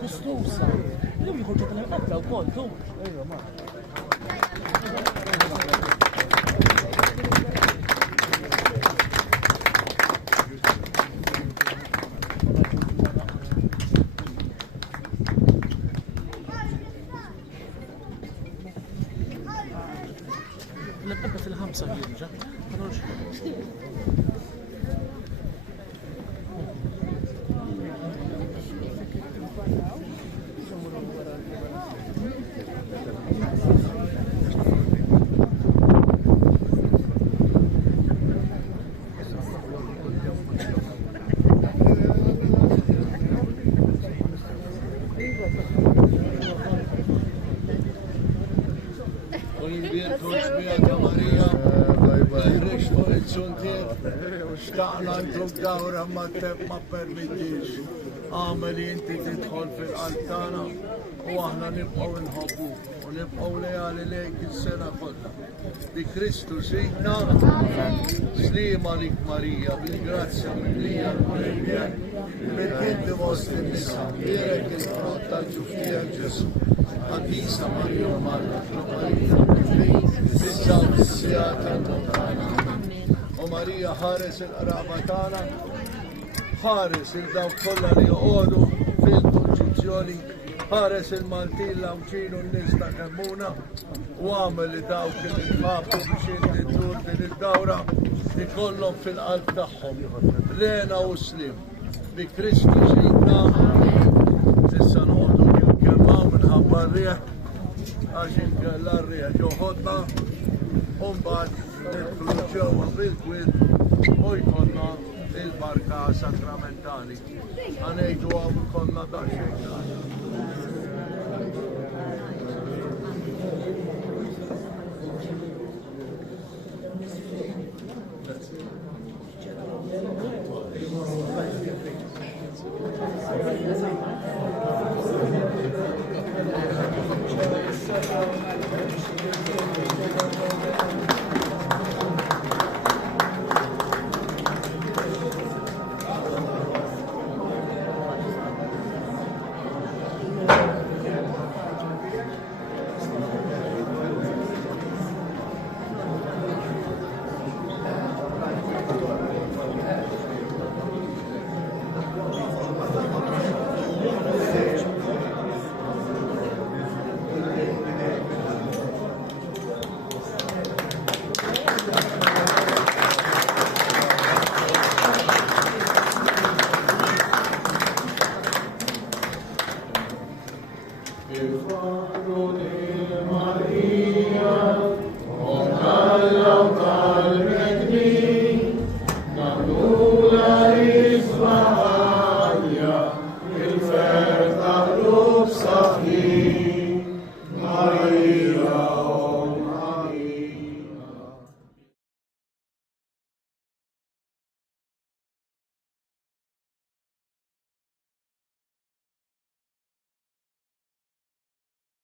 Costosa. Io mi concentro nel macchina un po', tu. نبقى في الخمسة يرجع. اشتقنا انتم دورة ما permettix għameli inti tidħol fil-qalb tagħna u aħna nibqgħu nħobbuh u nibqgħu lejali lejk is-sena kollha. Bi Kristu Sidna, Slima lik Marija, bil-grazzja mimlija l-Mulejja, minn most in-nisa, bierek il-frott tal-ġufija Ġesu. Għaddisa Marija Marja, Marija, bis-saw is-sijata tal-montana. U Marija ħares il-qraba tagħna, ħares il-dawk kollha li joqogħdu fil-konġuzzjoni, ħares il-Maltilla u ċinu n-nies ta' Kemmuna u għamel li dawk li tħabtu biex inti tdur din id-dawra ikollhom fil-qalb tagħhom rena u slim. Bi Kristu Sidna issa noqogħdu nikkemmaw minħabba r-rieħ għax inkella r-rieħ joħodna u mbagħad nidħlu ġewwa bil-kwiet u jkollna il-barka sakramentali. Għanejdu għaw ikollna daqsxejn. Maria,